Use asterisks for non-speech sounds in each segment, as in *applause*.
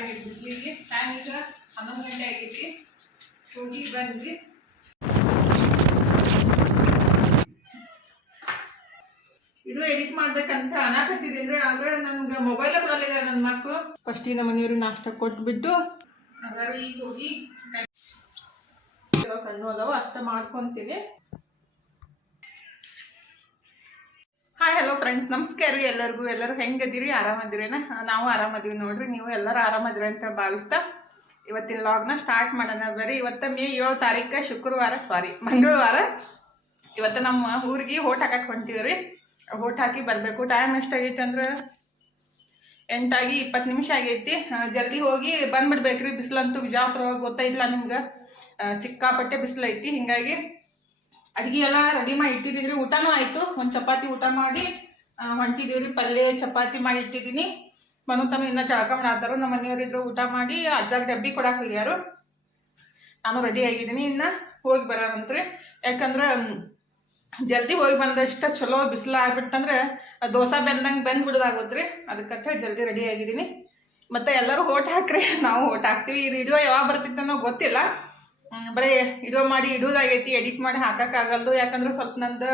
ಆಗೈತಿ ಬಿಸಿಲಿಗೆ ಟೈಮ್ ಈಗ ಹನ್ನೊಂದು ಗಂಟೆ ಆಗೈತಿ ಹೋಗಿ ಬಂದ್ವಿ. ಇದು ಎಡಿಟ್ ಮಾಡ್ಬೇಕಂತ ಅನಾಕತ್ತಿದ್ರೆ ಆದ್ರೆ ನನ್ಗೆ ಮೊಬೈಲ್ ಬರಲಿಲ್ಲ ನನ್ನ ಮಕ್ಕಳು ಫಸ್ಟ್ ನಮ್ಮ ಮನೆಯವರು ನಾಷ್ಟ ಕೊಟ್ಬಿಟ್ಟು ಹಾಗಾದ್ರೆ ಈಗ ಹೋಗಿ ಕೆಲವು ಸಣ್ಣ ಅದಾವ ಅಷ್ಟ ಮಾಡ್ಕೊಂತೀನಿ. ಹಾಯ್ ಹಲೋ ಫ್ರೆಂಡ್ಸ್ ನಮಸ್ಕಾರ ರೀ ಎಲ್ಲರಿಗೂ. ಎಲ್ಲರೂ ಹೆಂಗದಿರಿ ಆರಾಮದಿರೇನ? ನಾವು ಆರಾಮದೀವಿ ನೋಡ್ರಿ. ನೀವು ಎಲ್ಲರೂ ಆರಾಮದಿರಿ ಅಂತ ಭಾವಿಸ್ತಾ ಇವತ್ತಿನ ಲಾಗ್ನ ಸ್ಟಾರ್ಟ್ ಮಾಡೋಣ ಬರೀ ಇವತ್ತ ಮೇ ಏಳು ತಾರೀಕು ಶುಕ್ರವಾರ ಸಾರಿ ಮಂಗಳವಾರ. ಇವತ್ತು ನಮ್ಮ ಊರಿಗೆ ಹೋಟ್ ಹಾಕಕ್ಕೆ ಹೊಂಟೀವಿ ರೀ. ಹೋಟ್ ಹಾಕಿ ಬರಬೇಕು. ಟೈಮ್ ಎಷ್ಟಾಗೈತೆ ಅಂದ್ರೆ ಎಂಟಾಗಿ ಇಪ್ಪತ್ತು ನಿಮಿಷ ಆಗೈತಿ. ಜಲ್ದಿ ಹೋಗಿ ಬಂದ್ಬಿಡ್ಬೇಕ್ರಿ. ಬಿಸಿಲಂತೂ ಬಿಜಾಪುರ ಒಳಗೆ ಗೊತ್ತಾಯಿಲ್ಲ ನಿಮ್ಗೆ ಸಿಕ್ಕಾಪಟ್ಟೆ ಬಿಸಿಲೈತಿ. ಹಿಂಗಾಗಿ ಅಡ್ಗೆ ಎಲ್ಲ ರೆಡಿ ಮಾಡಿ ಇಟ್ಟಿದ್ದೀನಿ ಊಟನೂ ಆಯಿತು. ಒಂದು ಚಪಾತಿ ಊಟ ಮಾಡಿ ಹೊಂಟಿದ್ದೀವಿ ರೀ ಪಲ್ಯ, ಚಪಾತಿ ಮಾಡಿ ಇಟ್ಟಿದ್ದೀನಿ. ಮನು ತಮ್ಮ ಇನ್ನೂ ಜಳಕ ಮಾಡಾತಾರ ನಮ್ಮ ಮನೆಯವರಿದ್ರು ಊಟ ಮಾಡಿ, ಅಜ್ಜಾಗ ಡಬ್ಬಿ ಕೊಡಕ್ಕೆ ಹೋಗ್ಯಾರು. ನಾನು ರೆಡಿ ಆಗಿದ್ದೀನಿ. ಇನ್ನು ಹೋಗಿ ಬರೋಣಂತ್ರಿ ಯಾಕಂದ್ರೆ ಜಲ್ದಿ ಹೋಗಿ ಬಂದಷ್ಟ ಚಲೋ ಬಿಸಿಲು ಆಗ್ಬಿಟ್ಟಂದ್ರೆ ದೋಸೆ ಬೆಂದಂಗೆ ಬೆಂದು ಬಿಡೋದಾಗೋದ್ರಿ ಅದಕ್ಕೆ ಜಲ್ದಿ ರೆಡಿ ಆಗಿದ್ದೀನಿ. ಮತ್ತು ಎಲ್ಲರೂ ಓಟ್ ಹಾಕ್ರಿ. ನಾವು ಓಟ್ ಹಾಕ್ತೀವಿ. ಇದು ವಿಡಿಯೋ ಯಾವಾಗ ಬರ್ತಿತ್ತು ಅನ್ನೋ ಗೊತ್ತಿಲ್ಲ. ಬರೀ ಇರೋ ಮಾಡಿ ಇಡೋದಾಗೈತಿ ಎಡಿಟ್ ಮಾಡಿ ಹಾಕಕ್ಕಾಗಲ್ದು ಯಾಕಂದ್ರೆ ಸ್ವಲ್ಪ ನಂದು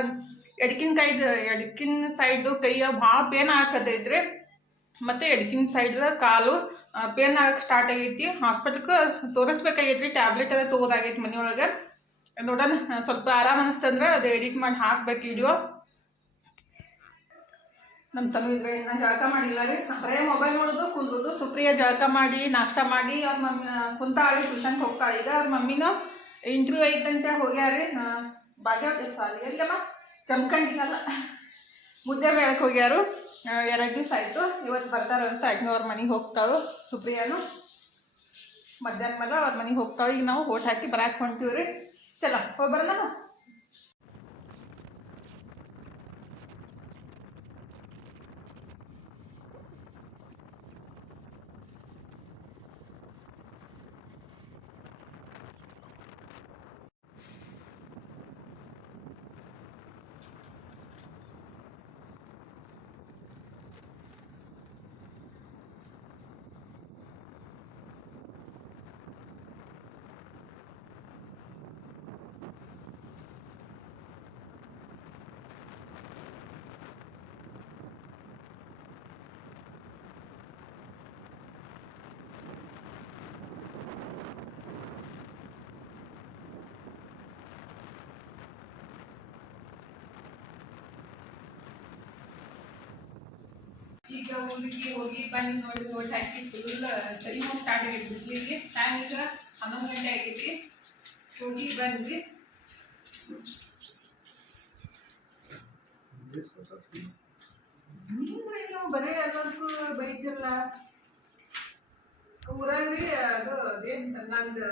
ಎಡ್ಕಿನ ಕೈದು, ಎಡ್ಕಿನ ಸೈಡ್ದು ಕೈಯ ಭಾಳ ಪೇನ್ ಹಾಕತೈತ್ರಿ ಮತ್ತು ಎಡಕಿನ ಸೈಡ್ದ ಕಾಲು ಪೇನ್ ಆಗಕ್ಕೆ ಸ್ಟಾರ್ಟ್ ಆಗೈತಿ. ಹಾಸ್ಪಿಟ್ಲ್ಗೆ ತೋರಿಸ್ಬೇಕಾಗೈತ್ರಿ ಟ್ಯಾಬ್ಲೆಟ್ ಎಲ್ಲ ತೊಗೋದಾಗೈತಿ ಮನೆಯೊಳಗೆ. ನೋಡೋಣ, ಸ್ವಲ್ಪ ಆರಾಮ ಅನಿಸ್ತಂದ್ರೆ ಅದು ಎಡಿಟ್ ಮಾಡಿ ಹಾಕ್ಬೇಕು ವಿಡಿಯೋ ನಮ್ಮ ಈಗ ಇನ್ನ ಜಳಕ ಮಾಡಿಲ್ಲ ರೀ. ಬರೇ ಮೊಬೈಲ್ ನೋಡೋದು, ಕುಂದ್ರದು, ಸುಪ್ರಿಯ ಜಳಕ ಮಾಡಿ, ನಾಷ್ಟ ಮಾಡಿ, ಅವ್ರ ಮಮ್ಮಿ ಕುಂತಾಳಿ ಟ್ಯೂಷನ್ಗೆ ಹೋಗ್ತಾ ಈಗ ಅವ್ರ ಮಮ್ಮಿನೂ ಇಂಟರ್ವ್ಯೂ ಐತಂತೆ ಹೋಗ್ಯಾರಿ ಭಾಗ್ಯ ಸಾರಿ ಎಲ್ಲಮ್ಮ ಚಮ್ಕಂಡಿನಲ್ಲ ಮುದ್ದೆ ಮೇಳಕ್ಕೆ ಹೋಗ್ಯಾರು. ಎರಡು ದಿವಸ ಆಯಿತು. ಇವತ್ತು ಬರ್ತಾರಂತ ಅಜ್ಞವ್ರ ಮನೆಗೆ ಹೋಗ್ತಾಳು ಸುಪ್ರಿಯಾನು. ಮಧ್ಯಾಹ್ನ ಮೇಲೆ ಅವ್ರ ಮನೆಗೆ ಹೋಗ್ತಾವೆ ಈಗ ನಾವು ಓಟ್ ಹಾಕಿ ಬರಾಕ್ ಹೊಂಟೀವಿ ರೀ ಚಲ. ಹೋಗಿ ಬರೋಣ ಈಗ ಊರಿಗೆ ಹೋಗಿ ಬನ್ನಿ ನೋಡಿ ನೋಡಿ ಹಾಕಿ ಫುಲ್ ತಲೆನೋ ಸ್ಟಾರ್ಟ್ ಆಗೈತಿ ಬಿಸಿಲಿಗೆ. ಟೈಮ್ ಈಗ ಹನ್ನೊಂದು ಗಂಟೆ ಆಗೈತಿ ಹೋಗಿ ಬಂದ್ವಿ ನಿಮ್ಗೆ ನೀವು ಬರೀ ಅದಕ್ಕೂ ಬೈತಿರಲ್ಲ ಊರಾಗ್ರಿ ಅದು ಅದೇನು ನಂದು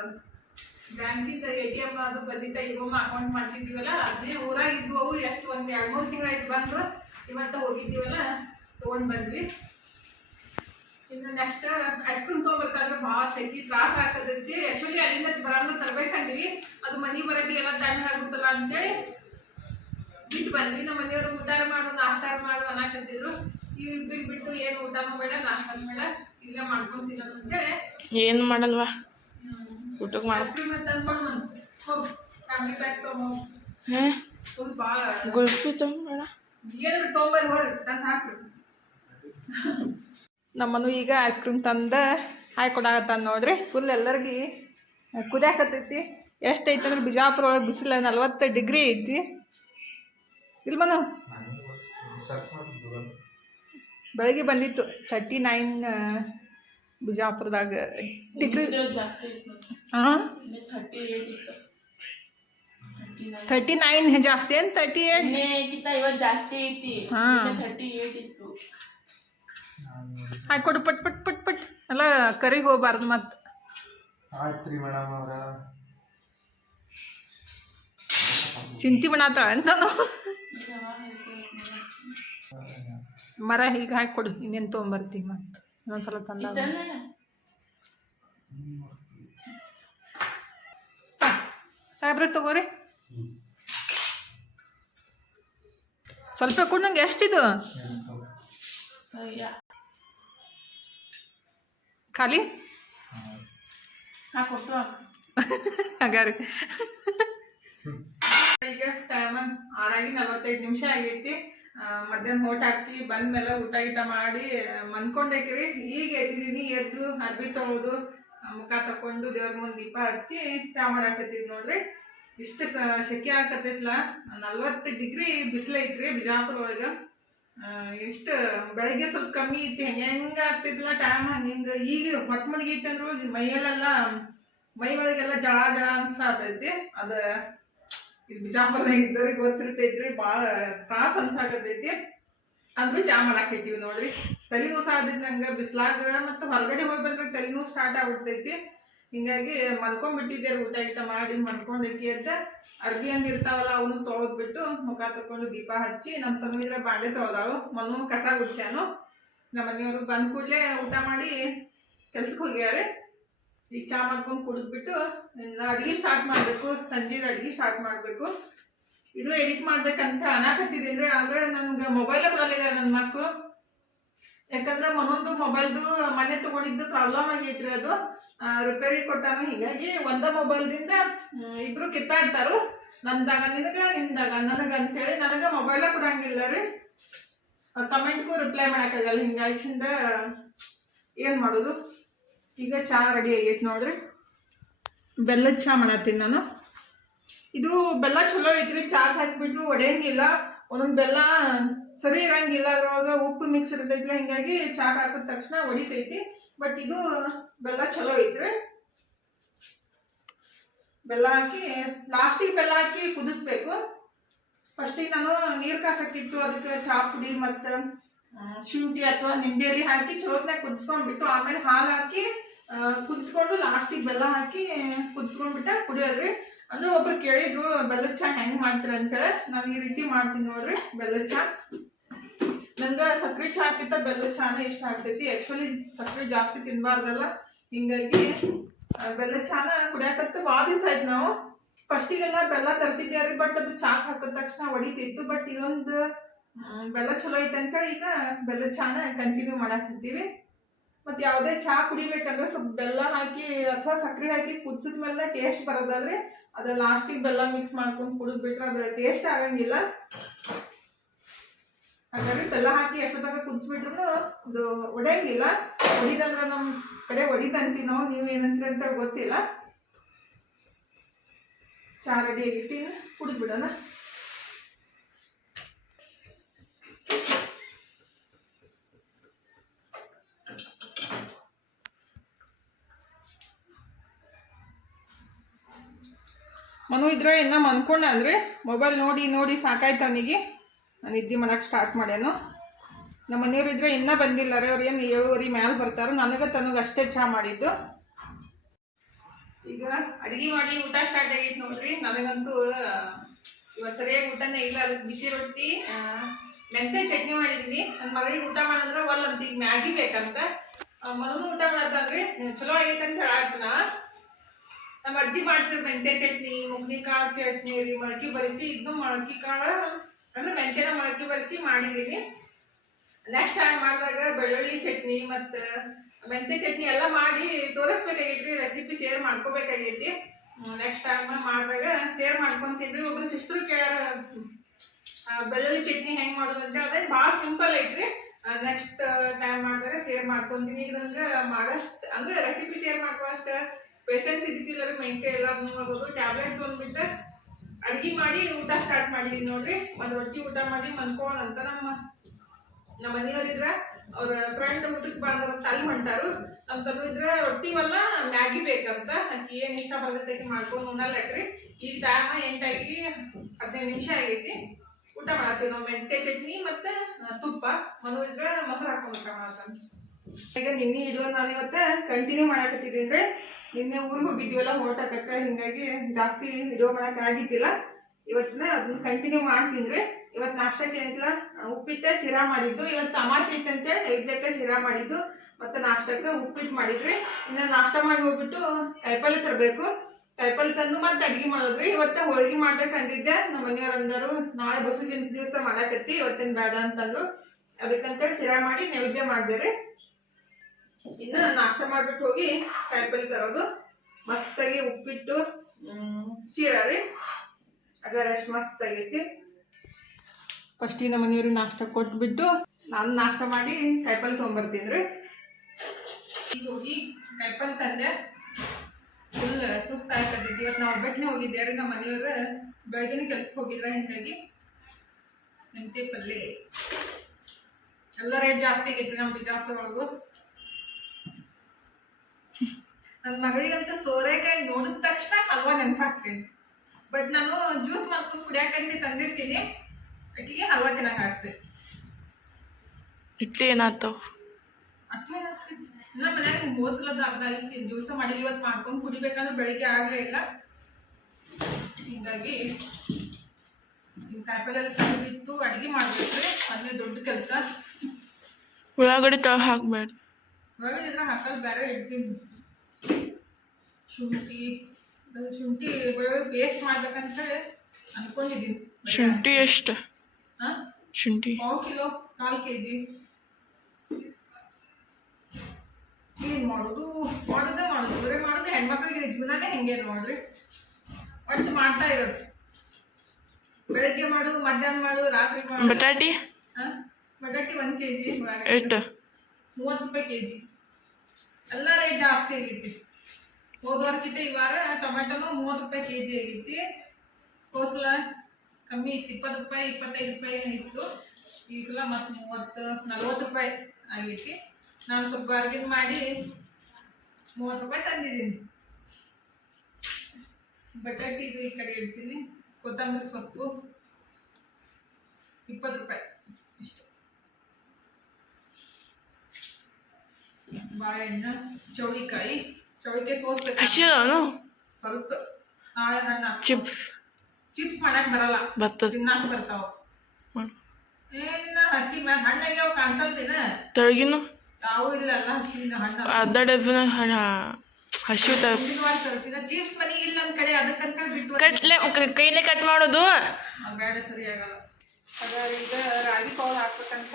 ಬ್ಯಾಂಕಿಂದ ಎ ಟಿ ಎಂ ಅದು ಬಂದಿತ್ತ ಇವಮ್ಮ ಅಕೌಂಟ್ ಮಾಡ್ಸಿದ್ದೀವಲ್ಲ, ಅದೇ ಊರಾಗಿದ್ವು ಎಷ್ಟು ಒಂದು ಎರಡು ಮೂರು ತಿಂಗಳಾಯ್ತು ಬಂದು. ಇವತ್ತ ಹೋಗಿದ್ದೀವಲ್ಲ. ತೊಗೊಂಡು ಬಂದ್ವಿ. ಇನ್ನು ನೆಕ್ಸ್ಟ್ ಐಸ್ ಕ್ರೀಮ್ ತೊಗೊಬರ್ತಾರೆ ಭಾಳ ಸೆಕಿ ತ್ರಾಸ ಆಗ್ತದೈತಿ ಆ್ಯಕ್ಚುಲಿ ಅಲ್ಲಿಂದ ಬರೋಣ ತರ್ಬೇಕಂದ್ವಿ. ಅದು ಮನೆ ಬರೋಟಿ ಎಲ್ಲ ತಣ್ಣಗೆ ಆಗುತ್ತಲ್ಲ ಅಂತೇಳಿ ಬಿಟ್ಟು ಬಂದ್ವಿ. ನಮ್ಮ ಮನೆಯವರು ಊಟ ಮಾಡು ನಾಷ್ಟ ಮಾಡು ಅನ್ನಕತ್ತಿದ್ರು. ಈಗ ಬಿಟ್ಟು ಬಿಟ್ಟು ಏನು ಊಟನೂ ಬೇಡ ನಾಷ್ಟನೂ ಬೇಡ ಇಲ್ಲೇ ಮಾಡ್ಕೊಂಡು ತಿನ್ನೋದು ಅಂತೇಳಿ. ಏನು ಮಾಡಲ್ವಾ? ಊಟಕ್ಕೆ ಮಾಡಿ. ಐಸ್ ಕ್ರೀಮ್ ತಂದ್ಕೊಂಡು ಹೋಗಿ ಫ್ಯಾಮಿಲಿ ಪ್ಯಾಕ್ ತೊಗೊಂಡು ಭಾಳ ಗುಲ್ಫಿ ತೊಗೊಂಬೇಡ ಏನಾದ್ರು ತೊಗೊಂಬರ್ರಿ ಹೊರ್ರಿ ತಂದು ಹಾಕ್ರಿ. ನಮ್ಮನು ಈಗ ಐಸ್ ಕ್ರೀಮ್ ತಂದು ಹಾಕೊಡಾಕತ್ತಾನ ನೋಡ್ರಿ. ಫುಲ್ ಎಲ್ಲರಿಗೆ ಕುದಿಯಾಕತ್ತೈತಿ. ಎಷ್ಟು ಐತಿ ಅಂದ್ರೆ ಬಿಜಾಪುರ ಒಳಗೆ ಬಿಸಿಲು ನಲ್ವತ್ತು ಡಿಗ್ರಿ ಐತಿ. ಇಲ್ಲ ಮನು? ಬೆಳಗ್ಗೆ ಬಂದಿತ್ತು ತರ್ಟಿ ನೈನ್ ಬಿಜಾಪುರದಾಗ. ಡಿಗ್ರಿ ಹಾಂ ತರ್ಟಿ ನೈನ್ ಜಾಸ್ತಿ ಏನು ತರ್ಟಿ ಏಟ್ ಜಾಸ್ತಿ ಐತಿ. ಹಾಂ. ತರ್ಟಿ ಏಟ್ ಇತ್ತು ಕೊಡು ಪಟ್ ಪಟ್ ಪಟ್ ಪಟ್. ಎಲ್ಲ ಕರಿಗೆ ಹೋಗ್ಬಾರ್ದು ಮತ್ತೆ. ಆಯ್ತು ರೀ ಮೇಡಮ್ ಅವರ. ಚಿಂತಿ ಮಾಡತ್ತಾಳ ಅಂತಾನು ಮರ ಈಗ ಹಾಕಿ ಕೊಡು ಇನ್ನೇನು ತೊಗೊಂಬರ್ತೀವಿ ಮತ್ತೆ. ಇನ್ನೊಂದ್ಸಲ ತಂದ ಸಾಹೇಬ್ರೆ ತಗೋರಿ. ಸ್ವಲ್ಪ ಕೊಡು ನಂಗೆ ಎಷ್ಟಿದು? ಖಾಲಿ? ಹಾಗಾದ್ರೆ ಈಗ ಟೈಮ್ ಆರಾಗಿ ನಲವತ್ತೈದು ನಿಮಿಷ ಆಗೈತಿ. ಮಧ್ಯಾಹ್ನ ಊಟ ಹಾಕಿ ಬಂದ್ಮೇಲೆ ಊಟ ಗೀಟ ಮಾಡಿ ಮನ್ಕೊಂಡೈತಿರಿ ಈಗ ಎದ್ದಿದ್ದೀನಿ ಎದ್ದು ಅರ್ಬಿ ತೊಗೊಳುದು ಮುಖ ತಕೊಂಡು ದೇವ್ರ ಮುಂದೆ ದೀಪ ಹಚ್ಚಿ ಚಾ ಮಾಡಾಕತ್ತಿದ್ ನೋಡ್ರಿ. ಇಷ್ಟು ಸ ಶೆಕೆ ಆಕತ್ತೈತ್ಲ? ನಲ್ವತ್ತು ಡಿಗ್ರಿ ಬಿಸಿಲೈತ್ರಿ ಬಿಜಾಪುರ ಒಳಗೆ ಎಷ್ಟು, ಬೆಳಗ್ಗೆ ಸ್ವಲ್ಪ ಕಮ್ಮಿ ಇತ್ತು, ಹೆಂಗೆ ಹೆಂಗೆ ಆಗ್ತಿದ್ಲ ಟೈಮ್ ಹಂಗೆ ಹಿಂಗೆ. ಈಗ ಹೊತ್ತು ಮಣಿಗೆ ಐತಂದ್ರು ಮೈಯಲ್ಲೆಲ್ಲ, ಮೈ ಒಳಗೆಲ್ಲ ಜಳ ಜಳ ಅನ್ಸಾತೈತಿ ಅದ, ಇಲ್ಲಿ ಬಿಜಾಪುರದಾಗ ಇದ್ದವ್ರಿಗೆ ಗೊತ್ತಿರ್ತೈತ್ರಿ ಭಾಳ ತ್ರಾಸ ಅನ್ಸಾಕತೈತಿ ಅಂದ್ರೂ ಚಾ ಮಾಡಾಕೈತಿವಿ ನೋಡ್ರಿ. ತಲೆ ಸಹ ನಂಗೆ ಬಿಸ್ಲಾಗ ಮತ್ತು ಹೊರಗಡೆ ಹೋಗಿ ಬಂದ್ರೆ ತಲೆ ನೋವು ಸ್ಟಾರ್ಟ್ ಆಗ್ಬಿಡ್ತೈತಿ. ಹಿಂಗಾಗಿ ಮಲ್ಕೊಂಡ್ಬಿಟ್ಟಿದ್ದೆ ಊಟ ಗೀಟ ಮಾಡಿ ಮಲ್ಕೊಂಡೈತಿ ಎದ್ದ ಅರ್ಬಿ ಹಂಗೆ ಇರ್ತಾವಲ್ಲ, ಅವನು ತೊಳೆದ್ಬಿಟ್ಟು ಮುಖ ತಕೊಂಡು ದೀಪ ಹಚ್ಚಿ ನಮ್ಮ ತಂದಿದ್ರೆ ಬಾಳೆ ತೊಳೆದವು ಮನು ಕಸ ಗುಡ್ಸ್ಯಾನು. ನಮ್ಮ ಮನೆಯವರು ಬಂದ ಕೂಡಲೇ ಊಟ ಮಾಡಿ ಕೆಲ್ಸಕ್ಕೆ ಹೋಗ್ಯಾರೆ. ಈಗ ಚಾ ಮಾಡ್ಕೊಂಡು ಕುಡಿದ್ಬಿಟ್ಟು ಅಡ್ಗೆ ಸ್ಟಾರ್ಟ್ ಮಾಡಬೇಕು. ಸಂಜೆದ ಅಡ್ಗೆ ಸ್ಟಾರ್ಟ್ ಮಾಡಬೇಕು. ಇದು ಎಡಿಟ್ ಮಾಡ್ಬೇಕಂತ ಅನಾಕತ್ತಿದ್ದೀನಿ ಆದರೆ ನನ್ಗೆ ಮೊಬೈಲ್ ಬರಲಿಲ್ಲ ನನ್ನ ಮಕ್ಕಳು ಯಾಕಂದ್ರೆ ಮನೊಂದು ಮೊಬೈಲ್ದು ಮನೆ ತಗೊಂಡಿದ್ದು ಪ್ರಾಬ್ಲಮ್ ಆಗೈತ್ರಿ ಅದು. ರಿಪೇರಿ ಕೊಟ್ಟಾರ ಹೀಗಾಗಿ ಒಂದ ಮೊಬೈಲ್ದಿಂದ ಇಬ್ರು ಕಿತ್ತಾಡ್ತಾರು. ನಂದಾಗ ನಿನಗ, ನಿಮ್ದಾಗ ನನಗ ಅಂತೇಳಿ ನನಗ ಮೊಬೈಲ ಕೊಡಂಗಿಲ್ಲ ರೀ. ಕಮೆಂಟ್ಗೂ ರಿಪ್ಲೈ ಮಾಡೋಕ್ಕಾಗಲ್ಲ. ಹಿಂಗಾಗಿಂದ ಏನು ಮಾಡೋದು? ಈಗ ಚಾ ರೆಡಿ ಆಗೈತೆ ನೋಡ್ರಿ. ಬೆಲ್ಲದ ಚಹಾ ಮಾಡತ್ತೀನಿ ನಾನು. ಇದು ಬೆಲ್ಲ ಚಲೋ ಐತ್ರಿ. ಚಾಕ್ ಹಾಕ್ಬಿಟ್ರು ಒಡೆಯಂಗಿಲ್ಲ. ಒಂದೊಂದು ಬೆಲ್ಲ ಸರಿ ಇರಂಗಿಲ್ಲ ಅದ್ರೊಳಗೆ ಉಪ್ಪು ಮಿಕ್ಸ್ ಇರ್ತೈತಿಲ್ಲ ಹಿಂಗಾಗಿ ಚಾಕ್ ಹಾಕಿದ ತಕ್ಷಣ ಒಡಿತೈತಿ ಬಟ್ ಇದು ಬೆಲ್ಲ ಚಲೋ ಐತ್ರಿ. ಬೆಲ್ಲ ಹಾಕಿ ಲಾಸ್ಟಿಗೆ ಬೆಲ್ಲ ಹಾಕಿ ಕುದಿಸ್ಬೇಕು. ಫಸ್ಟಿಗೆ ನಾನು ನೀರು ಕಾಸಕ್ಕಿತ್ತು ಅದಕ್ಕೆ ಚಾ ಪುಡಿ ಮತ್ತು ಶುಂಠಿ ಅಥವಾ ನಿಂಬೆಯಲ್ಲಿ ಹಾಕಿ ಚಲೋತ್ನಾಗ ಕುದಿಸ್ಕೊಂಡ್ಬಿಟ್ಟು ಆಮೇಲೆ ಹಾಲು ಹಾಕಿ ಕುದಿಸ್ಕೊಂಡು ಲಾಸ್ಟಿಗೆ ಬೆಲ್ಲ ಹಾಕಿ ಕುದಿಸ್ಕೊಂಡ್ಬಿಟ್ಟ ಕುಡಿಯೋದ್ರಿ. ಅಂದ್ರೆ ಒಬ್ರು ಕೇಳಿದ್ರು ಬೆಲ್ಲದ ಚಾ ಹೆಂಗ್ ಮಾಡ್ತೀರ? ಅಂತ ನಾನು ಈ ರೀತಿ ಮಾಡ್ತೀನಿ ನೋಡ್ರಿ ಬೆಲ್ಲದ ಚಹಾ. ನಂಗೆ ಸಕ್ಕರೆ ಚಾಕಿಂತ ಬೆಲ್ಲದ ಚಾನ ಇಷ್ಟ ಆಗ್ತೈತಿ. ಆ್ಯಕ್ಚುಲಿ ಸಕ್ಕರೆ ಜಾಸ್ತಿ ತಿನ್ನಬಾರ್ದಲ್ಲ ಹಿಂಗಾಗಿ ಬೆಲ್ಲ ಚಹಾನ ಕುಡಿಯಾಕತ್ತ ಭಾಳ ದಿವಸ ಆಯ್ತು ನಾವು. ಫಸ್ಟಿಗೆಲ್ಲ ಬೆಲ್ಲ ತರ್ತಿದ್ದೇವೆ ಬಟ್ ಅದು ಚಾಕ್ ಹಾಕಿದ ತಕ್ಷಣ ಒಡಿತಿತ್ತು ಬಟ್ ಇದೊಂದು ಬೆಲ್ಲ ಚಲೋ ಐತೆ ಅಂತೇಳಿ ಈಗ ಬೆಲ್ಲದ ಚಾನ ಕಂಟಿನ್ಯೂ ಮಾಡಾಕತ್ತೀವಿ ಮತ್ತು ಯಾವುದೇ ಚಹಾ ಕುಡಿಬೇಕಂದ್ರೆ ಸ್ವಲ್ಪ ಬೆಲ್ಲ ಹಾಕಿ ಅಥವಾ ಸಕ್ಕರೆ ಹಾಕಿ ಕುದಿಸಿದ ಮೇಲೆ ಟೇಸ್ಟ್ ಬರೋದಲ್ರಿ. ಅದು ಲಾಸ್ಟಿಗೆ ಬೆಲ್ಲ ಮಿಕ್ಸ್ ಮಾಡ್ಕೊಂಡು ಕುಡಿದ್ಬಿಟ್ರೆ ಅದು ಟೇಸ್ಟ್ ಆಗಂಗಿಲ್ಲ. ಹಾಗಾಗಿ ಬೆಲ್ಲ ಹಾಕಿ ಎಷ್ಟೊತ್ತಾಗ ಕುದಿಸ್ಬಿಟ್ರು ಇದು ಒಡೆಯಂಗಿಲ್ಲ. ಒಡಿದಂದ್ರೆ ನಮ್ಮ ಕಡೆ ಒಡಿದಂತೀವಿ ನಾವು ನೀವು ಏನಂತ ಅಂತ ಗೊತ್ತಿಲ್ಲ. ಚಹಾ ರೆಡಿ ಆಗಿಟ್ಟಿನ ಕುಡಿದ್ಬಿಡೋಣ. ಮನು ಇದ್ರೆ ಇನ್ನ ಮನ್ಕೊಂಡ ಅಂದ್ರೆ ಮೊಬೈಲ್ ನೋಡಿ ನೋಡಿ ಸಾಕಾಯ್ತು ಅವನಿಗೆ. ನಿದ್ದೆ ಮಾಡೋಕೆ ಸ್ಟಾರ್ಟ್ ಮಾಡ್ಯಾನು. ನಮ್ಮ ಮನೆಯವ್ರು ಇದ್ರೆ ಇನ್ನೂ ಬಂದಿಲ್ಲ ರೀ ಅವ್ರು ಏನು ಏಳುವರೆ ಮ್ಯಾಲೆ ಬರ್ತಾರೆ ನನಗೆ ತನಗೆ ಅಷ್ಟೇ ಚಹಾ ಮಾಡಿದ್ದು. ಈಗ ಅಡುಗೆ ಮಾಡಿ ಊಟ ಸ್ಟಾರ್ಟ್ ಆಗೈತೆ ನೋಡ್ರಿ. ನನಗಂತೂ ಇವತ್ತು ಸರಿಯಾಗಿ ಊಟನೇ ಇಲ್ಲ ಅದಕ್ಕೆ ಬಿಸಿ ರೊಟ್ಟಿ ಮೆಂತೆ ಚಟ್ನಿ ಮಾಡಿದ್ದೀನಿ ನನ್ನ ಮಗಳಿಗೆ ಊಟ ಮಾಡಿದ್ರೆ ಒಲ್ಲ ಅಂತ ಈಗ ಮ್ಯಾಗಿ ಬೇಕಂತ. ಮೊದಲು ಊಟ ಮಾಡತ್ತಂದ್ರಿ ಚಲೋ ಆಗೈತೆ ಅಂತ ಹೇಳ್ತಾನ ನಮ್ಮ ಅಜ್ಜಿ ಮಾಡ್ತಿರ್ ಮೆಂತೆ ಚಟ್ನಿ ಮುಗ್ನಿ ಕಾಳು ಚಟ್ನಿ ರೀ ಮೊಳಕೆ ಬರಿಸಿ ಇದನ್ನು ಮೊಳಕೆ ಕಾಳು. ಅಂದ್ರೆ ಮೆಂತ್ಯನ ಮೊಳಕೆ ಬರಿಸಿ ಮಾಡಿದೀನಿ. ನೆಕ್ಸ್ಟ್ ಟೈಮ್ ಮಾಡಿದಾಗ ಬೆಳ್ಳುಳ್ಳಿ ಚಟ್ನಿ ಮತ್ತು ಮೆಂತ್ಯ ಚಟ್ನಿ ಎಲ್ಲ ಮಾಡಿ ತೋರಿಸ್ಬೇಕಾಗೈತಿ ರೆಸಿಪಿ ಶೇರ್ ಮಾಡ್ಕೋಬೇಕಾಗೈತಿ ನೆಕ್ಸ್ಟ್ ಟೈಮ್ ಮಾಡಿದಾಗ ಶೇರ್ ಮಾಡ್ಕೊಂತೀನಿ ಒಬ್ಬರು ಸಿಸ್ಟರ್ ಕೇಳ್ಯಾರ ಬೆಳ್ಳುಳ್ಳಿ ಚಟ್ನಿ ಹೆಂಗೆ ಮಾಡೋದಂತೆ ಅದೇ ಭಾಳ ಸಿಂಪಲ್ ಐತ್ರಿ. ನೆಕ್ಸ್ಟ್ ಟೈಮ್ ಮಾಡಿದಾಗ ಶೇರ್ ಮಾಡ್ಕೊತೀನಿ ಈಗ ಮಾಡೋಷ್ಟು, ಅಂದ್ರೆ ರೆಸಿಪಿ ಶೇರ್ ಮಾಡ್ಕೊಳ್ಳೋಷ್ಟು ಪೇಷನ್ಸ್ ಇದ್ದಿದ್ದಿಲ್ಲ ರೀ ಮೆಂತ್ಯ ಎಲ್ಲ ಆಗೋದು. ಟ್ಯಾಬ್ಲೆಟ್ ಬಂದ್ಬಿಟ್ಟು ಸ್ಟಾರ್ಟ್ ಮಾಡಿದೀನಿ ನೋಡ್ರಿ. ಒಂದು ರೊಟ್ಟಿ ಊಟ ಮಾಡಿ ಮನ್ಕೊಳ್ಳೋಣಂತ ನಮ್ಮ ನಮ್ಮ ಮನೆಯವರಿದ್ರ ಅವ್ರ ಫ್ರೆಂಡ್ ಊಟಕ್ಕೆ ಬಂದ್ರ ತಲೆ ಹೊಂಟಾರು ನಮ್ಮ ತಮ್ಮ ಇದ್ರ ರೊಟ್ಟಿ ವಲ್ಲ ಮ್ಯಾಗಿ ಬೇಕಂತ. ಆಕಿ ಏನು ಇಷ್ಟ ಬರ್ತೈತಿ ಮಾಡ್ಕೊಂಡು ಉಣ್ಣಲ್ಲಕ್ರಿ ಈ ಟೈಮ್ ಎಂಟಾಗಿ ಹದಿನೈದು ನಿಮಿಷ ಆಗೈತಿ. ಊಟ ಮಾಡ್ತೀವಿ ನಾವು. ಮೆಂತೆ ಚಟ್ನಿ ಮತ್ತು ತುಪ್ಪ. ಮನು ಇದ್ರ ಮೊಸರು ಹಾಕೊಂಡು ಊಟ ಮಾಡತ್ತಂತ ಈಗ ನಿನ್ನೆ ಇಡುವ ನಾನು ಇವತ್ತ ಕಂಟಿನ್ಯೂ ಮಾಡಾಕತ್ತಿದ್ದೀನಿ ನಿನ್ನೆ ಊರಿಗೆ ಹೋಗಿದ್ವಲ್ಲ ಹೊರಟಕ್ಕ. ಹಿಂಗಾಗಿ ಜಾಸ್ತಿ ಇಡುವ ಮಾಡಕ್ ಆಗಿದ್ದಿಲ್ಲ. ಇವತ್ತಿನ ಅದನ್ನ ಕಂಟಿನ್ಯೂ ಮಾಡ್ತೀನಿ ಇವತ್ತು ನಾಷ್ಟಕ್ಕೆ ಏನಿಲ್ಲ ಉಪ್ಪಿಟ್ಟ ಶಿರಾ ಮಾಡಿದ್ದು. ಇವತ್ತು ತಮಾಷೆ ಐತಂತೆ, ನೈವೇದ್ಯಕ್ಕೆ ಶಿರಾ ಮಾಡಿದ್ದು. ಮತ್ತೆ ನಾಷ್ಟಕ್ಕೆ ಉಪ್ಪಿಟ್ಟು ಮಾಡಿದ್ರಿ ಇನ್ನು ನಾಷ್ಟ ಮಾಡಿ ಹೋಗ್ಬಿಟ್ಟು ಕಾಯಿಪಲ್ಲೆ ತರಬೇಕು. ಕಾಯಿಪಲ್ಲೆ ತಂದು ಮತ್ತೆ ಅಡಿಗೆ ಮಾಡೋದ್ರಿ. ಇವತ್ತು ಹೋಳಿಗೆ ಮಾಡ್ಬೇಕು ಅಂದಿದ್ದೆ. ನಮ್ಮ ಮನೆಯವ್ರು ಅಂದರು, ನಾಳೆ ಬಸು ದಿವಸ ಮಾಡಾಕತ್ತಿ, ಇವತ್ತಿನ ಬೇಡ ಅಂತಂದ್ರು. ಅದಕ್ಕಂತ ಶಿರಾ ಮಾಡಿ ನೈವೇದ್ಯ ಮಾಡಿದೆ ಇನ್ನು ನಾಷ್ಟ ಮಾಡಿಬಿಟ್ಟು ಹೋಗಿ ಕಾಯಿಪಲ್ಲೆ ತರೋದು. ಮಸ್ತಾಗಿ ಉಪ್ಪಿಟ್ಟು ಶೀರಾ ರೀ. ಅಗರ ಎಷ್ಟು ಮಸ್ತ್ ಆಗೈತಿ ನಮ್ಮ ಮನೆಯವರು ನಾಷ್ಟ ಕೊಟ್ಬಿಟ್ಟು ನಾನು ನಾಷ್ಟ ಮಾಡಿ ಕಾಯಿಪಲ್ಲೆ ತೊಗೊಂಬರ್ತೀನಿ ರೀ ಈಗ ಹೋಗಿ ಕಾಯಿಪಲ್ಲೆ ತಂದೆ ಫುಲ್ ಸುಸ್ತಾಯ್ತದ ಇವತ್ತು ನಾವು ಒಬ್ಬಟ್ಟನೇ ಹೋಗಿದ್ದೆ. ನಮ್ಮ ಮನೆಯವ್ರು ಬೆಳಗಿನ ಕೆಲ್ಸಕ್ಕೆ ಹೋಗಿದ್ರ ಹಿಂಗಾಗಿ ಮೆಂತೆ ಪಲ್ಲೆ. ಎಲ್ಲ ರೇಟ್ ಜಾಸ್ತಿ ಆಗೈತಿ ನಮ್ಮ ಬಿಜಾಪುರ ಒಳಗು ನನ್ನ ಮಗಳಿಗಂತೂ ಸೋರೆಕಾಯಿ ನೋಡಿದ ತಕ್ಷಣ ಹಲ್ವಾ ನೆನಪಾಗ್ತೀನಿ ಬಟ್ ನಾನು ಜ್ಯೂಸ್ ಮಾಡ್ಕೊಂಡು ಕುಡಿಯಾಕಂತ ತಂದಿರ್ತೀನಿ. ಅಕ್ಕಿಗೆ ಹಲ್ವಾ ತಿನ್ನಂಗೆ ಆಗ್ತದೆ. ಅಟ್ಲೇ ಆಗ್ತದೆ ಇಲ್ಲ ಮನ್ಯಾಗ ಮೋಸಲದ ಅರ್ಧ ಐತಿ ಜ್ಯೂಸ ಮಾಡಿಲ್ಲ ಇವತ್ತು ಮಾಡ್ಕೊಂಡು ಕುಡಿಬೇಕಂದ್ರೆ ಬೆಳಿಗ್ಗೆ ಆಗಲೇ ಇಲ್ಲ. ಹಿಂಗಾಗಿ ಕಾಯಿಪಲ್ಲೆ ತಂದಿಟ್ಟು ಅಡುಗೆ ಮಾಡ್ಬೇಕ್ರಿ. ಅದನ್ನೇ ದೊಡ್ಡ ಕೆಲಸ. ಉಳ್ಳಾಗಡ್ಡೆ ತಳ ಹಾಕ್ಬೇಡ. ಉಳ್ಳಾಗಡ್ಡೆ ಇದ್ರ ಹಾಕಲ್ ಬೇರೆ ಇಡ್ತೀನಿ. ಶುಂಠಿ. ಶುಂಠಿ ಬೆಳ್ಳುಳ್ಳಿ ಪೇಸ್ಟ್ ಮಾಡ್ಬೇಕಂತ ಅನ್ಕೊಂಡಿದ್ದೀನಿ ಶುಂಠಿ ಎಷ್ಟು? ಶುಂಠಿ. ಪಾವು ಕಿಲೋ ಕಾಲು ಕೆ ಜಿ ಏನು ಮಾಡೋದು? ಮಾಡೋದೇ ಮಾಡೋದು. ಬರೀ ಮಾಡೋದು ಹೆಣ್ಮಕ್ಳಿಗೆ ಜೀವನನೇ ಹೆಂಗೆ ನೋಡ್ರಿ ಒಟ್ಟು ಮಾಡ್ತಾ ಇರೋದು. ಬೆಳಗ್ಗೆ ಮಾಡು ಮಧ್ಯಾಹ್ನ ಮಾಡು ರಾತ್ರಿ ಮಾಡು. ಬಟಾಟಿ? ಬಟಾಟಿ ಒಂದು ಕೆ ಜಿ ಎಷ್ಟು? ಮೂವತ್ತು ರೂಪಾಯಿ ಕೆ ಜಿ ಎಲ್ಲ ರೇಟ್ ಜಾಸ್ತಿ ಆಗೈತಿ ಹೋದ ವಾರಕ್ಕಿಂತ ಈ ವಾರ ಟೊಮೆಟೊನು ಮೂವತ್ತು ರೂಪಾಯಿ ಕೆ ಜಿ ಆಗೈತಿ ಕೋಸಲ ಕಮ್ಮಿ ಇತ್ತು, ಇಪ್ಪತ್ತು ರೂಪಾಯಿ, ಇಪ್ಪತ್ತೈದು ರೂಪಾಯಿ ಇತ್ತು ಈ ಸಲ ಮತ್ತು ಮೂವತ್ತು, ನಲ್ವತ್ತು ರೂಪಾಯಿ ಆಗೈತಿ ನಾನು ಸ್ವಲ್ಪ ಬಾರ್ಗಿನ್ ಮಾಡಿ ಮೂವತ್ತು ರೂಪಾಯಿ ತಂದಿದ್ದೀನಿ. ಬಟಾಟಿ ಈ ಕಡೆ ಇಡ್ತೀನಿ. ಕೊತ್ತಂಬರಿ ಸೊಪ್ಪು ಇಪ್ಪತ್ತು ರೂಪಾಯಿ. ಇಷ್ಟು. ಬಾಳೆಹಣ್ಣು, ಚೌಳಿಕಾಯಿ. ಚೌಳಿಕಾಯಿ ಸೋಸ್ಬೇಕು ಹಸಿದನು ಸ್ವಲ್ಪ ನಾಳೆ ಹಣ್ಣು ಚಿಪ್ಸ್ ಚಿಪ್ಸ್ ಮಾಡಕ್ ಬರಲ್ಲ. ಬರ್ತದ. ತಿನ್ನಾಕ ಬರ್ತಾವ. ಏನಿಲ್ಲ ಹಸಿ ಮ್ಯಾಲ ಅವು ಕಾಣಿಸಲ್ದಿನ? ತಳಗಿನು? ಯಾವ ಇಲ್ಲ ಎಲ್ಲ ಹಸಿನ ಹಣ್ಣು. ಅರ್ಧ ಡಜನ್ ಹಸಿ ವಾರ ತರ್ತೀನಿ ಚಿಪ್ಸ್ ಮನೆಗೆ ಇಲ್ಲ ನನ್ನ ಕಡೆ ಅದಕ್ಕಂತ ಬಿಟ್ಟು ಕಟ್ಲೆ ಕೈಲೇ ಕಟ್ ಮಾಡೋದು. ಬೇಡ ಸರಿಯಾಗಲ್ಲ ಆಗಲ್ಲ. ಅದ ಈಗ ರಾಗಿ ಪೌಡ್ ಹಾಕ್ಬೇಕಂತ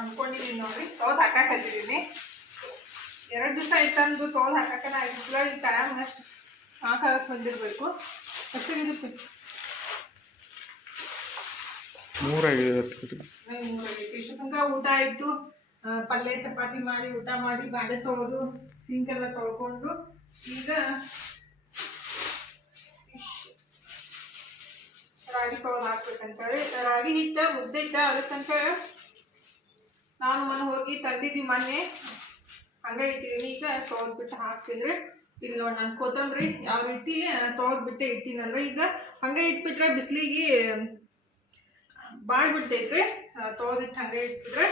ಅನ್ಕೊಂಡಿದ್ದೀನಿ ನೋಡ್ರಿ. ತೋದ್ ಹಾಕಾಕತ್ತಿದ್ದೀನಿ ಎರಡು ದಿವಸ ಆಯ್ತಂದು ತೋಲ್ ಹಾಕಕ್ಕೆ ನಾ ಇದ್ಲ ಈ ಟೈಮ್ ಅಷ್ಟು ಹಾಕಕ್ಕೆ ಬಂದಿರಬೇಕು. ಅಷ್ಟು ಇಷ್ಟು ತನಕ ಊಟ ಆಯಿತು. ಪಲ್ಯ ಚಪಾತಿ ಮಾಡಿ ಊಟ ಮಾಡಿ ಬಾಳೆ ತೊಳೆದು ಸಿಂಕ್ ಎಲ್ಲ ತೊಳ್ಕೊಂಡು ಈಗ ರಾಗಿ ತೊಳೆದು ಹಾಕ್ಬೇಕಂತೇಳಿ ರಾಗಿ ಹಿಟ್ಟ ಮುದ್ದೆ ಇಟ್ಟ ಅದಕ್ಕಂತ ನಾನು ಮನೆ ಹೋಗಿ ತಂದಿದ್ದೀನಿ ಮೊನ್ನೆ. ಹಂಗೆ ಇಟ್ಟಿದ್ದೀನಿ ಈಗ ತೊಳೆದ್ಬಿಟ್ಟು ಹಾಕಿದ್ರೆ, ಇಲ್ಲಿ ನೋಡಿ ನಾನು ಕೊತ್ತಂಬರಿ ಯಾವ ರೀತಿ ತೊಳೆದ್ಬಿಟ್ಟೆ ಇಟ್ಟಿನಲ್ಲ ಈಗ. ಹಂಗೆ ಇಟ್ಬಿಟ್ರೆ ಬಿಸಿಲಿಗೆ ಬಾಳ್ ಬಿಡ್ತೈತ್ರಿ ತೊಳೆದಿಟ್ಟು ಹಂಗೆ ಇಟ್ಬಿಟ್ರೆ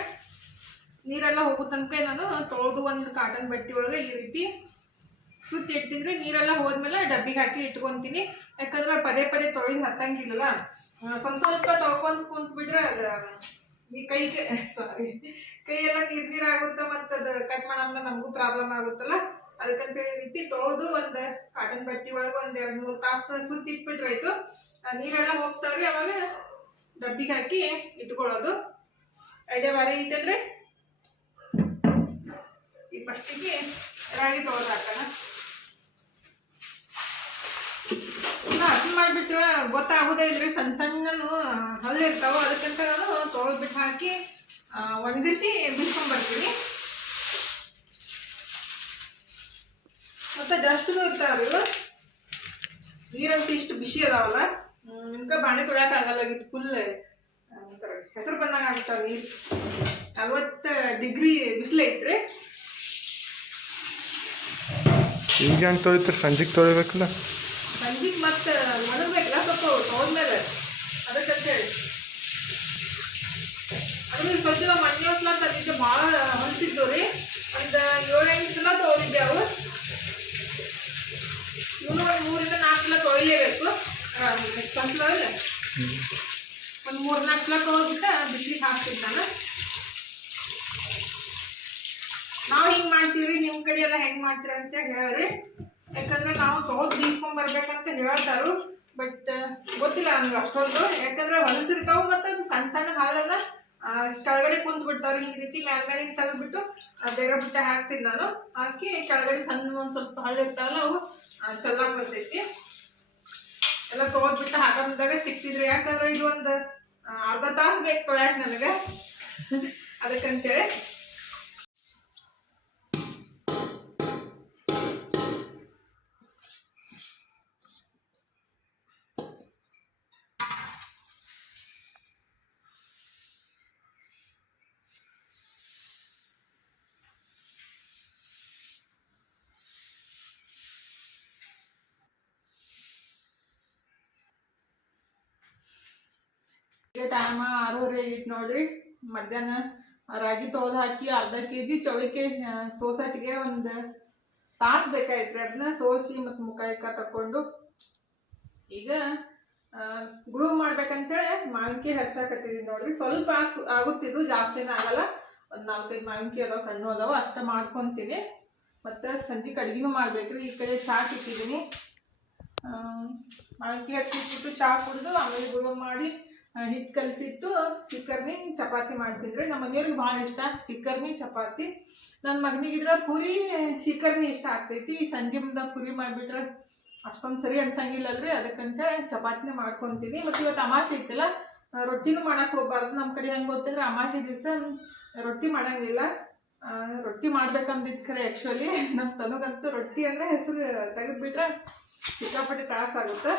ನೀರೆಲ್ಲ ಹೋಗೋ ತನಕ ನಾನು ತೊಳೆದು ಒಂದು ಕಾಟನ್ ಬಟ್ಟೆ ಒಳಗೆ ಈ ರೀತಿ ಸುತ್ತಿ ಇಟ್ಟಿದ್ರೆ ನೀರೆಲ್ಲ ಹೋದ್ಮೇಲೆ ಡಬ್ಬಿಗೆ ಹಾಕಿ ಇಟ್ಕೊಂತೀನಿ. ಯಾಕಂದ್ರೆ ಪದೇ ಪದೇ ತೊಳೆದು ಹತ್ತಂಗಿಲ್ಲಲ್ಲ. ಸ್ವಲ್ಪ ಸ್ವಲ್ಪ ತೊಳ್ಕೊಂಡು ಕುಂತ್ಬಿಟ್ರೆ ಅದು ಈ ಕೈಗೆ *laughs* ಸಾರಿ ಕೈ ಎಲ್ಲ ನೀರು ನೀರ್ ಆಗುತ್ತೆ ಮತ್ತು ಅದು ಕಟ್ ಮಾಡ ನಮಗೂ ಪ್ರಾಬ್ಲಮ್ ಆಗುತ್ತಲ್ಲ? ಅದಕ್ಕಂತ ಹೇಳಿ ರೀತಿ ತೊಳೆದು ಒಂದ್ ಕಾಟನ್ ಬಟ್ಟಿ ಒಳಗ ಒಂದ್ ಎರಡ್ ಮೂರು ತಾಸು ಸುತ್ತಿ ಇಟ್ಬಿಟ್ರೆ ಆಯ್ತು ಆ, ನೀರೆಲ್ಲ ಹೋಗ್ತಾವ್ರಿ ಅವಾಗ ಡಬ್ಬಿಗೆ ಹಾಕಿ ಇಟ್ಕೊಳ್ಳೋದು. ಐದೇ ಬಾರಿ ಐತಂದ್ರೆ ಈ ಫಸ್ಟಿಗೆ ರಾಗಿ ತೊಳೆದು ಹಾಕೋಣ. ಹಸಿ ಮಾಡಿಬಿಟ್ರೆ ಗೊತ್ತಾಗೋದೇ ಇಲ್ರಿ. ಸಣ್ಣ ಸಣ್ಣನು ಹಲ್ಲು ಇರ್ತಾವ, ಅದಕ್ಕಂತ ನಾನು ತೊಳೆದ್ಬಿಟ್ಟು ಹಾಕಿ ಒಣಗಿಸಿ ಬಿಸ್ಕೊಂಡ್ಬರ್ತೀವಿ ಮತ್ತೆ ಡಸ್ಟ್ನು ಇರ್ತಾವ ಇವು. ನೀರಂತೂ ಇಷ್ಟು ಬಿಸಿ ಅದಾವಲ್ಲ. ನಿಮ್ಗೆ ಬಾಣೆ ಆಗಲ್ಲ ಇದು ಫುಲ್ ಹೆಸರು ಬಂದಾಗ ಆಗ್ತಾವ ನೀರು. ನಲ್ವತ್ತು ಡಿಗ್ರಿ ಬಿಸಿಲು ಐತ್ರಿ. ಈಗ ಹೆಂಗೆ ತೊಳಿತಾರೆ? ಸಂಜೆಗೆ ತೊಳಿಬೇಕಲ್ಲ. ಸಂಜಿಗೆ ಮತ್ತೆ ಒಣಗ್ಬೇಕಲ್ಲ ಸ್ವಲ್ಪ ಮೇಲೆ. ಅದಕ್ಕಂತೇಳಿ. ಅದ್ರ ಸ್ವಚ್ಛ ಮಣ್ಣು ಸಲ ತಂದಿದ್ದೆ ಭಾಳ ಹಂಚಿದ್ದು ರೀ. ಒಂದು ಏಳೆಂಟು ಸಲ ತೊಗೊಂಡಿದ್ದೆ ಅವು. ಇವನು ಒಂದು ಮೂರಿಂದ ನಾಲ್ಕು ಸಲ ತೊಳಿಲೇಬೇಕು. ಸಲ ಇಲ್ಲ. ಒಂದು ಮೂರು ನಾಲ್ಕು ಸಲ ತೊಗೊಂಡ್ಬಿಟ್ಟು ಬಿಸಿಲಿಗೆ ಹಾಕ್ತೀನಿ ನಾನು. ನಾವು ಹಿಂಗೆ ಮಾಡ್ತೀವಿ ನಿಮ್ಮ ಕಡೆ ಎಲ್ಲ ಹೆಂಗೆ ಮಾಡ್ತೀರ ಅಂತ ಹೇಳ್ರಿ ಯಾಕಂದ್ರೆ ನಾವು ತೊಗೊಂಡು ಬೀಸ್ಕೊಂಡ್ ಬರ್ಬೇಕಂತ ಹೇಳ್ತಾರು ಬಟ್ ಗೊತ್ತಿಲ್ಲ ನನ್ಗೆ ಅಷ್ಟೊಂದು. ಯಾಕಂದ್ರೆ ಹೊಲಸಿರ್ತಾವು ಮತ್ತು ಅದು ಸಣ್ಣ ಸಣ್ಣ ಹಾಲನ್ನ ಕೆಳಗಡೆ ಕುಂತ್ ಬಿಡ್ತಾವ್ರಿ ಈ ರೀತಿ ಮ್ಯಾಲ ತೆಗೆದ್ಬಿಟ್ಟು ಬೇರೆ ಬಿಟ್ಟ ಹಾಕ್ತೀನಿ ನಾನು. ಹಾಕಿ ಕೆಳಗಡೆ ಸಣ್ಣ ಒಂದು ಸ್ವಲ್ಪ ಹಳ್ಳಿ ಇರ್ತಾವಲ್ಲ ಅವು ಚೆಲ್ಲಾಕ್ ಬರ್ತೈತಿ ಎಲ್ಲ ತೊಗೊಂಡ್ಬಿಟ್ಟು ಹಾಕೊಂಡಾಗ ಸಿಕ್ತಿದ್ರು. ಯಾಕಂದ್ರೆ ಇದು ಒಂದು ಅರ್ಧ ತಾಸು ಬೇಕು ತೊಳ್ಯಾಕ ನನಗೆ. ಅದಕ್ಕಂತೇಳಿ ಈಗ ಟೈಮ ಆರೂವರೆ ಇಟ್ಟು ನೋಡ್ರಿ. ಮಧ್ಯಾಹ್ನ ರಾಗಿ ತೊಳೆದು ಹಾಕಿ ಅರ್ಧ ಕೆ ಜಿ ಚೌಳಿಕೆ ಸೋಸಟಿಗೆ ಒಂದು ತಾಸು ಬೇಕಾಯ್ತ್ರಿ. ಅದನ್ನ ಸೋಸಿ ಮತ್ತು ಮುಖ ಇಕ್ಕ ತಕೊಂಡು ಈಗ ಗ್ರೂಮ್ ಮಾಡ್ಬೇಕಂತೇಳಿ ಮಾವಿನಕಾಯಿ ಹಚ್ಚಾಕತ್ತಿದೀನಿ ನೋಡ್ರಿ. ಸ್ವಲ್ಪ ಆಗ್- ಆಗುತ್ತಿದ್ದು ಜಾಸ್ತಿನ ಆಗಲ್ಲ. ಒಂದು ನಾಲ್ಕೈದು ಮಾವಿನಕಾಯಿ ಅದಾವ, ಸಣ್ಣ ಅದಾವ, ಅಷ್ಟ ಮಾಡ್ಕೊತೀನಿ. ಮತ್ತು ಸಂಜೆ ಅಡ್ಗಿನೂ ಮಾಡ್ಬೇಕ್ರಿ. ಈ ಕಡೆ ಚಾ ಇಟ್ಟಿದ್ದೀನಿ ಮಾವಿನಕಾಯಿ ಹಚ್ಚಿಟ್ಬಿಟ್ಟು ಚಾ ಕುಡಿದು ಆಮೇಲೆ ಗುಳು ಮಾಡಿ ಹಿಟ್ಟು ಕಲಸಿಟ್ಟು ಸಿಕ್ಕರ್ನಿ ಚಪಾತಿ ಮಾಡ್ತಿದ್ರು. ನಮ್ಮ ಮನೆಯವ್ರಿಗೆ ಭಾಳ ಇಷ್ಟ. ಸಿಕ್ಕರ್ನಿ ಚಪಾತಿ. ನನ್ನ ಮಗನಿಗಿದ್ರೆ ಪೂರಿ ಸಿಕ್ಕರ್ನಿ ಇಷ್ಟ ಆಗ್ತೈತಿ. ಸಂಜೆ ಮುಂದೆ ಪೂರಿ ಮಾಡಿಬಿಟ್ರೆ ಅಷ್ಟೊಂದು ಸರಿ ಅನ್ಸಂಗಿಲ್ಲ ಅಲ್ರಿ ಅದಕ್ಕಂತ ಚಪಾತಿನೇ ಮಾಡ್ಕೊತೀನಿ. ಮತ್ತು ಇವತ್ತು ಅಮಾಸೆ ಇತ್ತಲ್ಲ ರೊಟ್ಟಿನೂ ಮಾಡಕ್ಕೆ ಹೋಗ್ಬಾರ್ದು. ನಮ್ಮ ಕಡೆ ಹೆಂಗೆ ಗೊತ್ತಂದ್ರೆ ಅಮಾಸೆ ದಿವಸ ರೊಟ್ಟಿ ಮಾಡೋಂಗಿಲ್ಲ. ರೊಟ್ಟಿ ಮಾಡ್ಬೇಕಂದಿದ್ದು ಖರೆ ಆ್ಯಕ್ಚುಲಿ ನಮ್ಮ ತನಗಂತೂ ರೊಟ್ಟಿ ಅಂದರೆ ಹೆಸರು ತೆಗೆದ್ಬಿಟ್ರೆ ಸಿಕ್ಕಾಪಟ್ಟೆ ತ್ರಾಸಾಗುತ್ತೆ.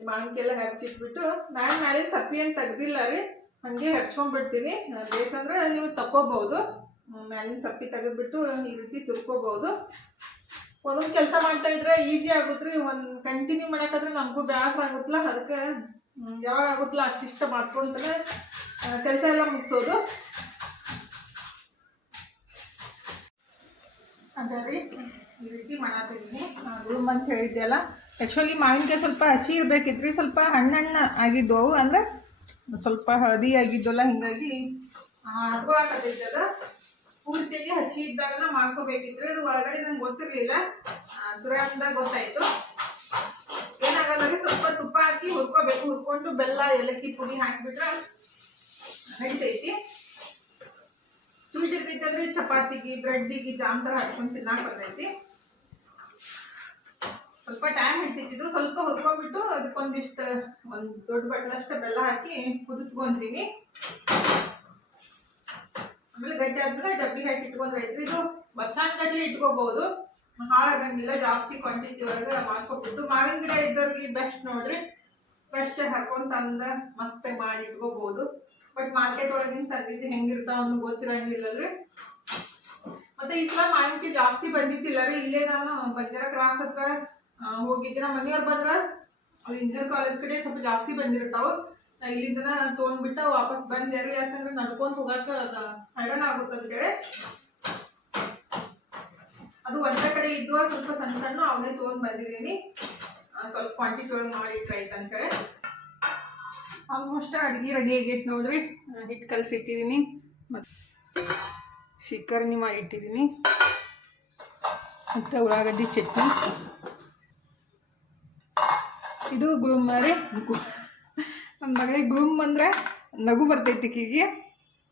ಮಾವಿನಕಾಯಿ ಹಚ್ಚಿಟ್ಬಿಟ್ಟು ನಾನು ಮೇಲೆ ಸಪ್ಪಿ ಏನು ತೆಗ್ದಿಲ್ಲ ರೀ, ಹಾಗೆ ಹಚ್ಕೊಂಡ್ಬಿಡ್ತೀನಿ ಬೇಕಂದ್ರೆ ನೀವು ತಗೋಬಹುದು ಮ್ಯಾಲಿನ ಸಪ್ಪಿ ತೆಗೆದ್ಬಿಟ್ಟು ಈ ರೀತಿ ತುರ್ಕೋಬಹುದು ಒಂದೊಂದು ಕೆಲಸ ಮಾಡ್ತಾ ಇದ್ರೆ ಈಸಿ ಆಗುತ್ತೆ ರೀ ಒಂದು ಕಂಟಿನ್ಯೂ ಮಾಡಕ್ಕಾದ್ರೆ ನಮಗೂ ಬೇಸರ ಆಗುತ್ತಲ್ಲ ಅದಕ್ಕೆ ಯಾವಾಗ ಆಗುತ್ತಲ್ಲ ಅಷ್ಟಿಷ್ಟ ಮಾಡ್ಕೊಂತಾನೆ ಕೆಲಸ ಎಲ್ಲ ಮುಗಿಸೋದು. ಅದೇ ರೀ, ಈ ರೀತಿ ಮಾಡತ್ತಿದ್ದೀನಿ ಗುಳುಮ್ ಅಂತ ಹೇಳಿದ್ದೆ ಅಲ್ಲ ಆ್ಯಕ್ಚುಲಿ ಮಾವಿನಕಾಯಿ ಸ್ವಲ್ಪ ಹಸಿ ಇರಬೇಕಿತ್ರಿ. ಸ್ವಲ್ಪ ಹಣ್ಣಣ್ಣ ಅವು ಅಂದ್ರೆ ಸ್ವಲ್ಪ ಹಳದಿ ಆಗಿದ್ದಲ್ಲ, ಹಿಂಗಾಗಿ ಹರ್ಕೊಳಕತ್ತೈತದ ಪೂರ್ತಿಯಾಗಿ ಹಸಿ ಇದ್ದಾಗ ಮಾಡ್ಕೋಬೇಕಿದ್ರೆ ಅದು ಒಳಗಡೆ ನಂಗೆ ಗೊತ್ತಿರಲಿಲ್ಲ. ತುರಾಮ್ದಾಗ ಗೊತ್ತಾಯಿತು. ಏನಾಗಲ್ಲ ಸ್ವಲ್ಪ ತುಪ್ಪ ಹಾಕಿ ಹುರ್ಕೋಬೇಕು. ಹುರ್ಕೊಂಡು ಬೆಲ್ಲ, ಏಲಕ್ಕಿ ಪುಡಿ ಹಾಕಿಬಿಟ್ರೆ ನಡಿತೈತಿ. ಸ್ವೀಟ್ ಇರ್ತೈತಿ ಅಂದರೆ ಚಪಾತಿಗೆ, ಬ್ರೆಡ್ಡಿಗೆ ಜಾಮ್ ಥರ ಹಾಕ್ಕೊಂಡು ತಿನ್ನಾಕ ಬರ್ತೈತಿ. ಸ್ವಲ್ಪ ಟೈಮ್ ಹಿಡ್ತಿದ್ದು ಸ್ವಲ್ಪ ಹುರ್ಕೊಂಡ್ಬಿಟ್ಟು ಅದಕ್ಕೊಂದಿಷ್ಟು, ಒಂದು ದೊಡ್ಡ ಬಟ್ಲಷ್ಟು ಬೆಲ್ಲ ಹಾಕಿ ಕುದಿಸ್ಕೊಂತೀನಿ ಆಮೇಲೆ ಗಟ್ಟಿ ಆದ್ಮೇಲೆ ಡಬ್ಬಿ ಹಾಕಿ ಇಟ್ಕೊಂಡ್ರೆ ಇದು ಬಸ್ಸಾನ್ ಗಟ್ಲೆ ಇಟ್ಕೋಬಹುದು ಹಾಳಾಗಂಗಿಲ್ಲ, ಜಾಸ್ತಿ ಕ್ವಾಂಟಿಟಿ ಒಳಗೆ ಮಾಡ್ಕೊಬಿಟ್ಟು. ಮಾವಿನ ಗಿಡ ಇದ್ದವ್ರಿಗೆ ಬೆಸ್ಟ್ ನೋಡ್ರಿ. ಫ್ರೆಶ್ ಹಾಕೊಂಡು ತಂದ ಮಸ್ತ್ ಮಾಡಿ ಇಟ್ಕೋಬಹುದು ಬಟ್ ಮಾರ್ಕೆಟ್ ಒಳಗಿನ ತಂದಿದ್ದು ಹೆಂಗಿರ್ತಾವ ಅನ್ನೋ ಗೊತ್ತಿರಂಗಿಲ್ಲಲ್ರಿ. ಮತ್ತೆ ಈ ಸಲ ಮಾವಿನಕಾಯಿ ಜಾಸ್ತಿ ಬಂದಿದ್ದಿಲ್ಲ ರೀ. ಇಲ್ಲೇ ನಾನು ಬಂಜಾರ ಕ್ರಾಸ್ ಹತ್ರ ಹೋಗಿದ್ದೆ. ನಮ್ಮ ಮನೆಯವ್ರು ಬಂದ್ರೆ ಅಲ್ಲಿ ಇಂಜಿನಿಯರ್ ಕಾಲೇಜ್ ಕಡೆ ಸ್ವಲ್ಪ ಜಾಸ್ತಿ ಬಂದಿರ್ತಾವೆ ನಾ ಇಲ್ಲಿಂದನ ತೊಗೊಂಡ್ಬಿಟ್ಟ ವಾಪಸ್ ಬಂದೆ. ಯಾಕಂದ್ರೆ ನಡ್ಕೊಂತ ಹೋಗಾಕ ಅದು ಹೈರಾಣ ಆಗುತ್ತೆ ಅದು ಒಂದೇ ಕಡೆ ಇದ್ದು ಸ್ವಲ್ಪ ಸಣ್ಣ ಸಣ್ಣ ಅವನೇ ತೊಗೊಂಡ್ ಬಂದಿದ್ದೀನಿ. ಸ್ವಲ್ಪ ಕ್ವಾಂಟಿಟಿ ಒಳಗೆ ಮಾಡಿ ಟ್ರೈ ಅನ್ಕಡೆ ಆಲ್ಮೋಸ್ಟ್ ಅಡಿಗೆ ರೆಡಿ ಆಗೈತೆ ನೋಡ್ರಿ. ಹಿಟ್ಟು ಕಲಸಿ ಇಟ್ಟಿದ್ದೀನಿ ಮತ್ತು ಶಿಖರ್ನಿ ಮಾಡಿ ಇಟ್ಟಿದ್ದೀನಿ ಮತ್ತು ಉಳ್ಳಾಗಡ್ಡಿ ಚಟ್ನಿ. ಇದು ಗುಮ್ ರೀ ನನ್ನ ಮಗಳಿಗೆ ಗುಮ್ ಅಂದರೆ ನಗು ಬರ್ತೈತಿ ಕಿಗೆ.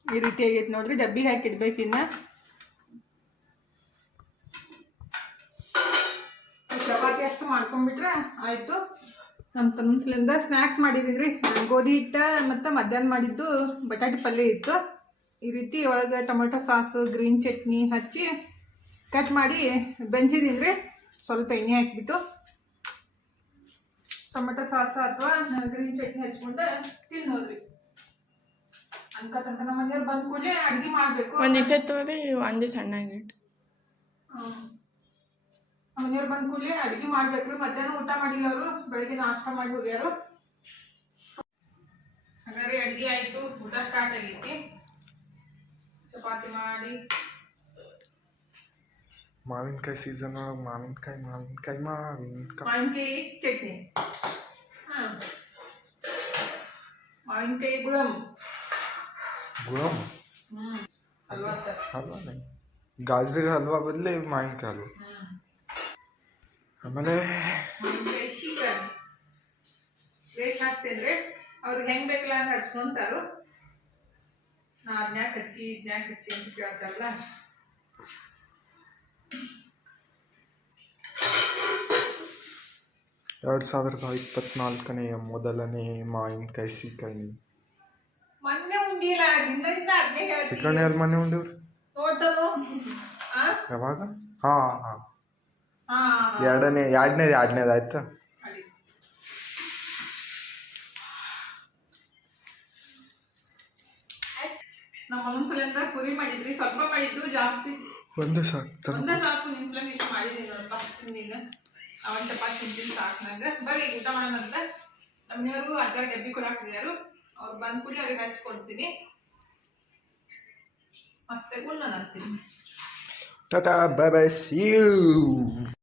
ಈ ರೀತಿ ಆಗೈತೆ ನೋಡ್ರಿ ಡಬ್ಬಿಗೆ ಹಾಕಿ ಇನ್ನು. ಚಪಾತಿ ಅಷ್ಟು ಮಾಡ್ಕೊಂಡ್ಬಿಟ್ರೆ ಆಯಿತು. ನಮ್ಮ ತಮ್ಮಸ್ಲಿಂದ ಸ್ನ್ಯಾಕ್ಸ್ ಮಾಡಿದ್ದೀನಿ ರೀ ಗೋಧಿ ಹಿಟ್ಟ ಮತ್ತು ಮಧ್ಯಾಹ್ನ ಮಾಡಿದ್ದು ಬಟಾಟೆ ಪಲ್ಯ ಇತ್ತು. ಈ ರೀತಿ ಒಳಗೆ ಟೊಮೆಟೊ ಸಾಸು ಗ್ರೀನ್ ಚಟ್ನಿ ಹಚ್ಚಿ ಕಟ್ ಮಾಡಿ ಬೆನ್ಸಿದ್ದೀನಿ ರೀ ಸ್ವಲ್ಪ ಎಣ್ಣೆ ಹಾಕಿಬಿಟ್ಟು. ಟೊಮೆಟೊ ಸಾಸ್ ಅಥವಾ ಗ್ರೀನ್ ಚಟ್ನಿ ಹಚ್ಕೊಂಡು ತಿನ್ನೋದ್ರಿ. ಅನ್ಕತ್ತಂತ ನಮ್ಮ ಮನೆಯವ್ರು ಬಂದ ಕೂಡಲೇ ಅಡ್ಗೆ ಮಾಡಬೇಕು. ಒಂದು ದಿವಸ ತೋರಿ ಒಂದೇ ಸಣ್ಣಾಗಿಟ್ಟು ಮನೆಯವ್ರು ಬಂದ ಕೂಡಲೇ ಅಡ್ಗೆ ಮಾಡ್ಬೇಕ್ರಿ ಮಧ್ಯಾಹ್ನ ಊಟ ಮಾಡಿಲ್ಲ ಅವರು ಬೆಳಗ್ಗೆ ನಾಷ್ಟ ಮಾಡಿ ಹೋಗ್ಯಾರು. ಹಾಗಾದ್ರೆ ಅಡ್ಗೆ ಆಯಿತು ಊಟ ಸ್ಟಾರ್ಟ್ ಆಗೈತಿ. ಚಪಾತಿ ಮಾಡಿ. ಮಾವಿನಕಾಯಿ ಸೀಸನ್ ಒಳಗೆ ಮಾವಿನಕಾಯಿ ಮಾವಿನಕಾಯಿ ಮಾವಿನಕಾಯಿ. ಮಾವಿನಕಾಯಿ ಚಟ್ನಿ ಹಾಂ ಮಾವಿನಕಾಯಿ ಗುಲಾಮ್ ಗುಲಾಮ್ ಹಲ್ವಾನೇ ಗಾಜರ್ ಹಲ್ವಾ ಬದಲೇ ಮಾವಿನಕಾಯಿ ಹಲ್ವಾ. ಆಮೇಲೆ ಶೀಕರ್ ರೇಟ್ ಹಾಕ್ತಿದ್ರೆ ಅವ್ರಿಗೆ ಹೆಂಗ್ ಬೇಕಲ್ಲ ಹಂಗೆ ಹಚ್ಕೊಂತಾರು. ನಾ ಅದನ್ಯಾಕೆ ಹಚ್ಚಿ ಇದನ್ಯಾಕೆ ಹಚ್ಚಿ ಅಂತ ಕೇಳ್ತಾರಲ್ಲ. ಎರಡು ಸಾವಿರದ ಇಪ್ಪತ್ನಾಲ್ಕನೆಯ ಮೊದಲನೇ ಮಾವಿನಕಾಯಿ ಕೈ ಮೊನ್ನೆ ಉಂಡಿಲ್ಲ ದಿನದಿಂದ ಅದೇ ಹೇಳ್ತೀನಿ. ಸೀಕರಣೆ ಅಲ್ಲಿ ಮನೆ ಉಂಡಿವ್ರಿ? ಆ? ಯಾವಾಗ? ಹಾಂ ಹಾಂ. ಹಾ ಎರಡನೇ ಎರಡನೇ ಎರಡನೇದು ಆಯ್ತಾ? ಮಾಡಿ. ನಮ್ಮ ಕುರಿ ಮಾಡಿದ್ರಿ? ಸ್ವಲ್ಪ ಮಾಡಿದ್ದು ಜಾಸ್ತಿ. ಒಂದು ಸಾಕು ಒಂದೇ ಇಷ್ಟು ನೋಡಪ್ಪ ನೀಗ ಅವನ್ ಚಪಾತಿ ತಿಂತೀನಿ ಸಾಕು ನಂಗೆ. ಬರ್ರಿ, ಊಟ ಮಾಡೋಣ ಅಂತ. ನಮ್ಮನೆಯವರು ಅಜ್ಜ ಡಬ್ಬಿ ಕೊಡಾಕಿದ್ಯಾರು ಅವ್ರು ಬಂದ್ ಕೂಡಿ ಅವ್ರಿಗೆ ಹಚ್ಕೊಡ್ತೀನಿ ಮತ್ತೆ ಗುಲ್ ಅಂತೀನಿ ಟಾಟಾ ಬೈ ಬೈ ಸಿ